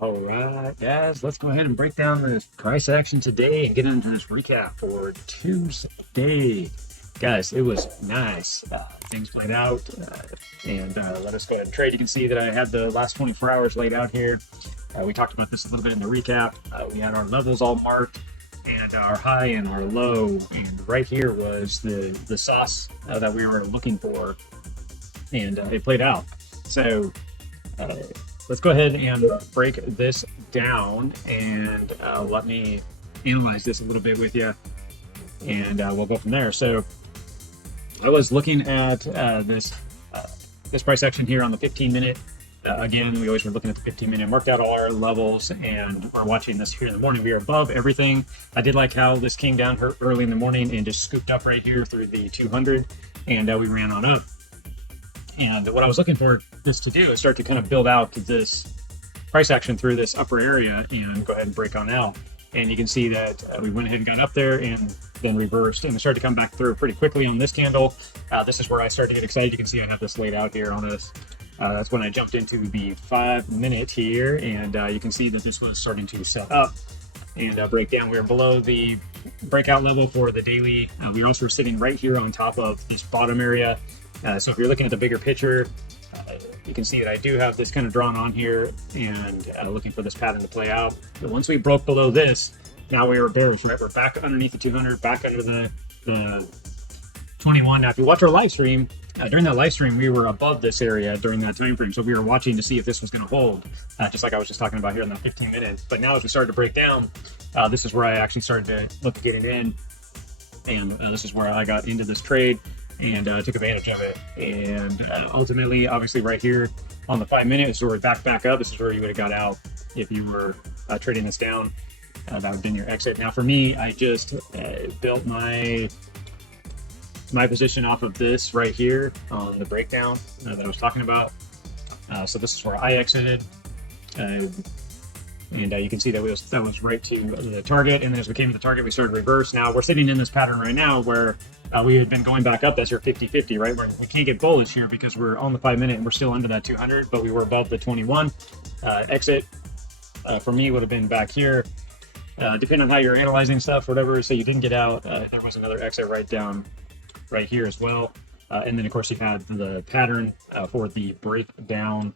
All right, guys, let's go ahead and break down this price action today and get into this recap for Tuesday. Guys, it was nice. Things played out, and let us go ahead and trade. You can see that I had the last 24 hours laid out here. We talked about this a little bit in the recap. We had our levels all marked, and our high and our low. And right here was the sauce that we were looking for, and it played out. So uh, let's go ahead and break this down and let me analyze this a little bit with you, and we'll go from there. So I was looking at this price action here on the 15-minute. Again, we always were looking at the 15-minute, marked out all our levels, and we're watching this here in the morning. We are above everything. I did like how this came down early in the morning and just scooped up right here through the 200, and we ran on up. And what I was looking for this to do is start to kind of build out this price action through this upper area and go ahead and break on out. And you can see that we went ahead and got up there and then reversed and started to come back through pretty quickly on this candle. This is where I started to get excited. You can see I have this laid out here on this. That's when I jumped into the 5-minute here, and you can see that this was starting to set up and break down. We were below the breakout level for the daily. We also were sitting right here on top of this bottom area. So if you're looking at the bigger picture, you can see that I do have this kind of drawn on here and looking for this pattern to play out. But once we broke below this, now we were bearish, right? We're back underneath the 200, back under the 21. Now, if you watch our live stream, during that live stream, we were above this area during that time frame. So we were watching to see if this was going to hold, just like I was just talking about here in the 15 minutes. But now as we started to break down, this is where I actually started to look at getting in. And this is where I got into this trade and took advantage of it. And ultimately, obviously right here on the 5-minute, so we're back up. This is where you would have got out if you were trading this down. That would have been your exit. Now for me, I just built my position off of this right here on the breakdown that I was talking about. So this is where I exited. And you can see that was right to the target. And then as we came to the target, we started reverse. Now we're sitting in this pattern right now where we had been going back up. That's your 50-50, right? Where we can't get bullish here because we're on the 5-minute and we're still under that 200, but we were above the 21. Exit for me would have been back here. Depending on how you're analyzing stuff, whatever. So you didn't get out. There was another exit right here as well. And then of course you had the pattern for the breakdown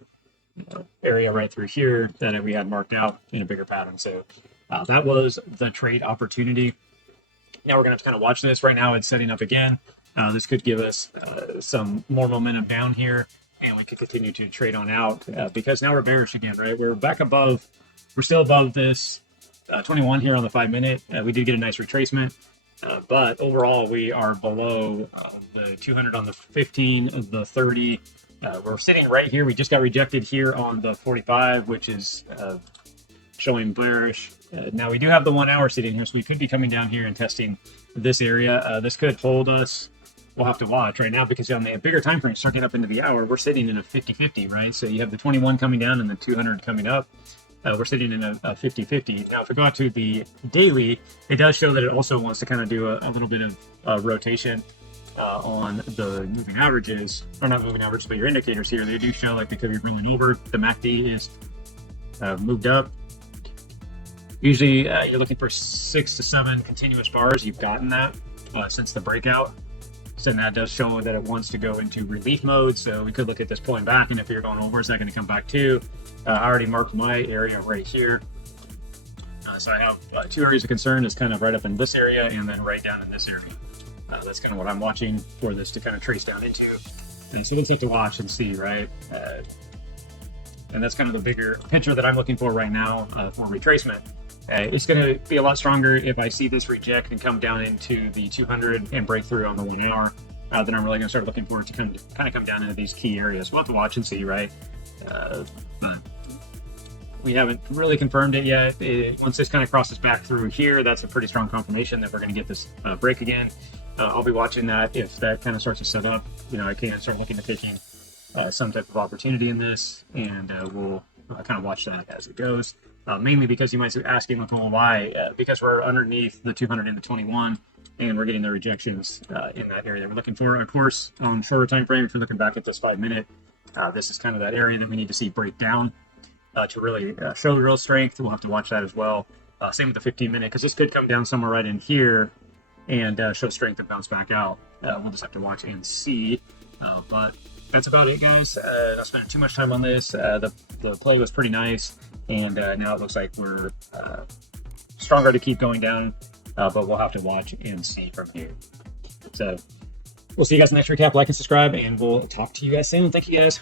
area right through here that we had marked out in a bigger pattern. So that was the trade opportunity. Now we're going to have to kind of watch this. Right now it's setting up again. This could give us some more momentum down here, and we could continue to trade on out because now we're bearish again, right? We're back above, we're still above this 21 here on the 5-minute. We did get a nice retracement, but overall we are below the 200 on the 15, the 30. We're sitting right here. We just got rejected here on the 45, which is showing bearish. Now we do have the 1 hour sitting here, so we could be coming down here and testing this area. This could hold us. We'll have to watch right now because on the bigger time frame, start getting up into the hour, we're sitting in a 50-50, right? So you have the 21 coming down and the 200 coming up. We're sitting in a 50-50. Now, if we go out to the daily, it does show that it also wants to kind of do a little bit of rotation on the moving averages, or not moving averages, but your indicators here. They do show like they could be rolling over. The MACD is moved up. Usually you're looking for 6 to 7 continuous bars. You've gotten that since the breakout. So that does show that it wants to go into relief mode. So we could look at this pulling back, and if you're going over, is that going to come back too? I already marked my area right here. So I have 2 areas of concern. Is kind of right up in this area and then right down in this area. That's kind of what I'm watching for this to kind of trace down into. And so we'll take to watch and see, right? And that's kind of the bigger picture that I'm looking for right now for retracement. It's going to be a lot stronger if I see this reject and come down into the 200 and break through on the 1 hour. Then I'm really going to start looking for it to kind of come down into these key areas. We'll have to watch and see, right? But we haven't really confirmed it yet. Once this kind of crosses back through here, that's a pretty strong confirmation that we're going to get this break again. I'll be watching that. If that kind of starts to set up, I can start looking at taking some type of opportunity in this, and we'll kind of watch that as it goes. Mainly because you might be asking, well, why? Because we're underneath the 200 and the 21, and we're getting the rejections in that area that we're looking for. Of course, on shorter time frame, if you're looking back at this 5-minute, this is kind of that area that we need to see break down. to really show real strength. We'll have to watch that as well. Same with the 15-minute, because this could come down somewhere right in here and show strength and bounce back out. We'll just have to watch and see. But that's about it, guys. Not spending too much time on this. The play was pretty nice, and now it looks like we're stronger to keep going down, but we'll have to watch and see from here. So we'll see you guys in the next recap. Like and subscribe, and we'll talk to you guys soon. Thank you, guys.